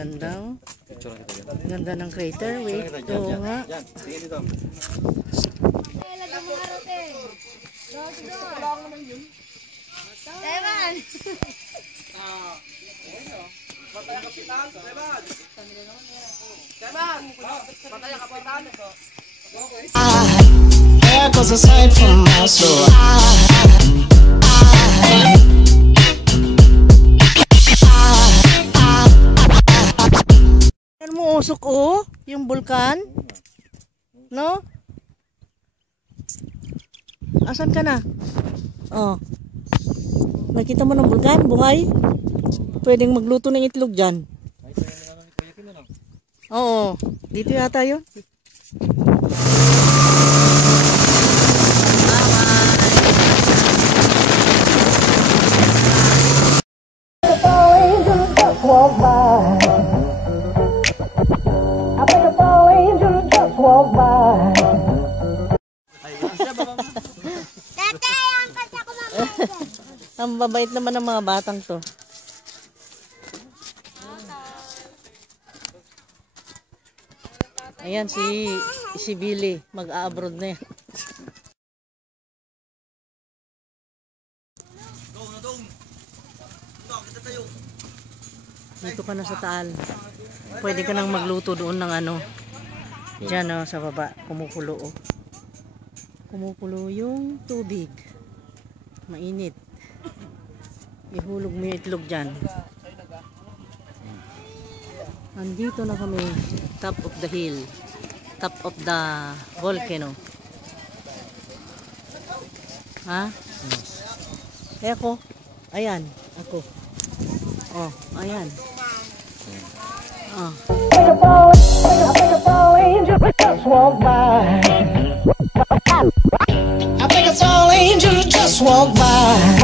Ganda oh. Ganda ng crater. Wait, oo nga. Teman! Bataya kapitan, Teman! Teman! Bataya kapitan! There goes a sight from my soul. Ano mo usok oh? Yung bulkan? No? Asan ka na? Oh. Nakita mo ng bulkan? Buhay? Pwedeng magluto ng itlog dyan. Oo. Dito yata yun. Ang babait naman ng mga batang to. Ayan si Billy, mag-a-abroad na yan. Dito ka na sa taal. Pwede ka nang magluto doon ng ano. Diyan oh, sa baba, kumukulo oh. Kumukulo yung tubig. Mainit. Ihulog mo yung itlog dyan. Andito na kami, top of the hill, top of the volcano. Ha? Eh ako, ayan, ako. Oh, ayan. Oh. I think it's all angels just walk by.